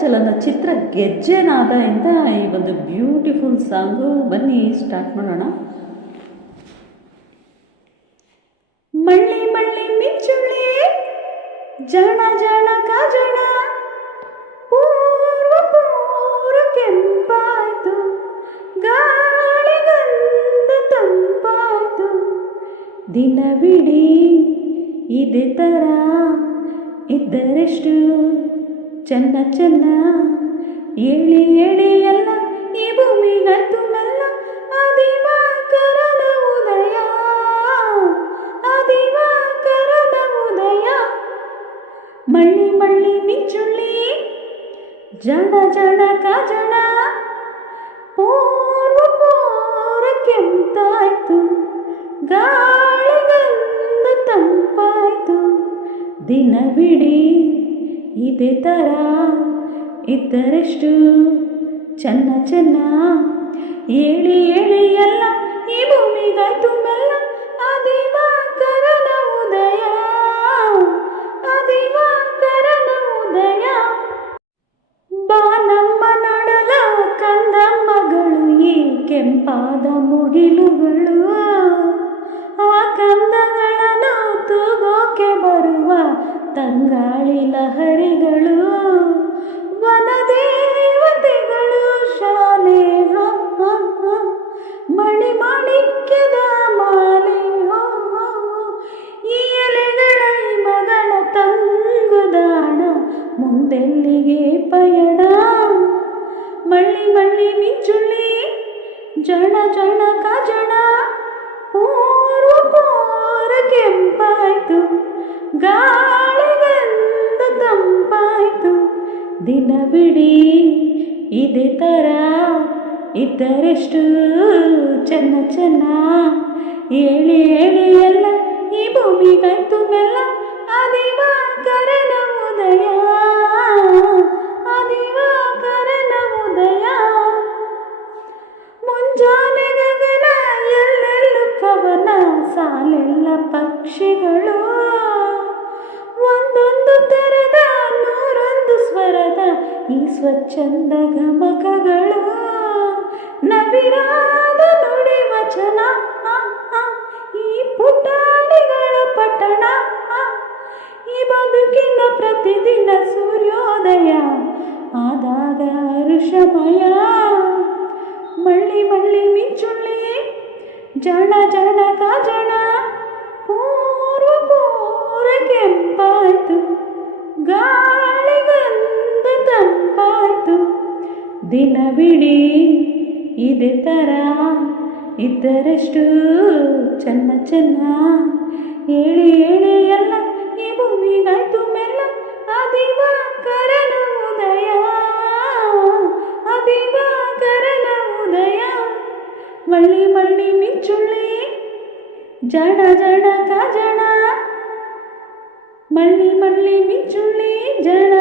ಚಲನಚಿತ್ರ ಗೆಜ್ಜೆನಾದ ಇಂದ ಈ ಒಂದು ಬ್ಯೂಟಿಫುಲ್ ಸಾಂಗು. ಬನ್ನಿ ಸ್ಟಾರ್ಟ್ ಮಾಡೋಣ. ಮಳ್ಳಿ ಮಳ್ಳಿ ಮಿಂಚುಳ್ಳಿ ಜಣ ಜಣ ಕಾಜಣ ಪೂರ್ವ ಪೂರ್ವ ಕೆಂಪಾಯ್ತು, ಗಾಳಿಗಂಧ ತಂಪಾಯ್ತು, ದಿನವಿಡೀ ಇದೇ ಥರ ಇದ್ದರೆಷ್ಟು ಚೆನ್ನ ಚೆನ್ನ, ಏಳಿ ಏಳಿ ಎಲ್ಲ ಈ ಭೂಮಿಗಾಯ್ತು ಮೆಲ್ಲ, ಅದಿವಾಕರದ ಉದಯ, ಅದಿವಾಕರದ ಉದಯ. ಮಳ್ಳಿ ಮಳ್ಳಿ ಮಿಂಚುಳ್ಳಿ ಜಣ ಜಣ ಕಾಜಣ ಪೂರ್ವ ಪೂರ್ವ ಕೆಂಪಾಯ್ತು, ಗಾಳಿಗಂಧ ತಂಪಾಯ್ತು, ದಿನವಿಡೀ ಇದೇ ಥರ ಇದ್ದರೆಷ್ಟು ಚೆನ್ನ ಚೆನ್ನ, ಏಳಿ ಏಳಿ ಎಲ್ಲ ಈ ಭೂಮಿಗಾಯ್ತು ಮೆಲ್ಲ, ಅದಿವಾಕರದ ಉದಯ, ಅದಿವಾಕರದ ಉದಯ. ಬಾನಮ್ಮ ನಡಲ ಕಂದಮ್ಮಗಳು ಈ ಕೆಂಪಾದ ಮುಗಿಲುಗಳು, ಆ ಕಂದಗಳನ್ನು ತೂಗೋಕೆ ಬರುವ ತಂಗಾಳಿ ಲಹರಿಗಳು, ವನದೇವತೆಗಳು ಶಾಲೆ ಮಣಿ ಮಾಣಿಕ್ಯದ ಮಾಲೆ, ಈ ಎಲೆಗಳ ಈ ಮಗಳ ತಂಗುದಾಣ, ಮುಂದೆಲ್ಲಿಗೆ ಪಯಣ. ಮಳ್ಳಿ ಮಳ್ಳಿ ಮಿಂಚುಳ್ಳಿ ಜಣ ಜಣ ಕಾಜಣ ಪೂರ್ವ ಪೂರ್ವ ಕೆಂಪಾಯ್ತು, ಗಾಳಿಗಂಧ ತಂಪಾಯ್ತು, ದಿನವಿಡೀ ಇದೇ ಥರ ಇದ್ದರೆಷ್ಟು ಚೆನ್ನ ಚೆನ್ನ, ಏಳಿ ಏಳಿ ಎಲ್ಲ ಈ ಭೂಮಿಗಾಯ್ತು ಮೆಲ್ಲ, ಅದಿವಾಕರನ ಉದಯ, ಅದಿವಾಕರನ ಉದಯ. ಮುಂಜಾನೆ ಗಗನ ಎಲ್ಲೆಲ್ಲೂ ಕವನ, ಸಾಲೆಲ್ಲ ಪಕ್ಷಿಗಳು, ಒಂದೊಂದು ಥರದ ನೂರೊಂದು ಸ್ವರದ ಈ ಸ್ವಚ್ಛಂದ ಗಮಕಗಳು, ನವಿರಾದ ನುಡಿ ವಚನ, ಈ ಪುಟಾಣಿಗಳ ಪಟ್ಟಣ, ಈ ಬದುಕಿನ ಪ್ರತಿದಿನ ಸೂರ್ಯೋದಯ ಆದಾಗ ಹರುಷಮಯ. ಮಳ್ಳಿ ಮಳ್ಳಿ ಮಿಂಚುಳ್ಳಿ ಜಣ ಜಣ ಕಾಜಣ ಪೂರ್ವ ಪೂರ್ವ ಕೆಂಪಾಯ್ತು, ಗಾಳಿಗಂಧ ತಂಪಾಯ್ತು, ದಿನವಿಡೀ ಇದೇ ಥರ ಇದ್ದರೆಷ್ಟು ಚೆನ್ನ ಚೆನ್ನ, ಏಳಿ ಏಳಿ ಎಲ್ಲ ಈ ಭೂಮಿಗಾಯ್ತು ಮೆಲ್ಲ, ಅದಿವಾಕರನ ಉದಯ, ಅದಿವಾಕರನ ಉದಯ. ಮಳ್ಳಿ ಮಳ್ಳಿ ಮಿಂಚುಳ್ಳಿ ಜಣ ಜಣ ಕಾಜಣ, ಮಳ್ಳಿ ಮಳ್ಳಿ ಮಿಂಚುಳ್ಳಿ ಜಣ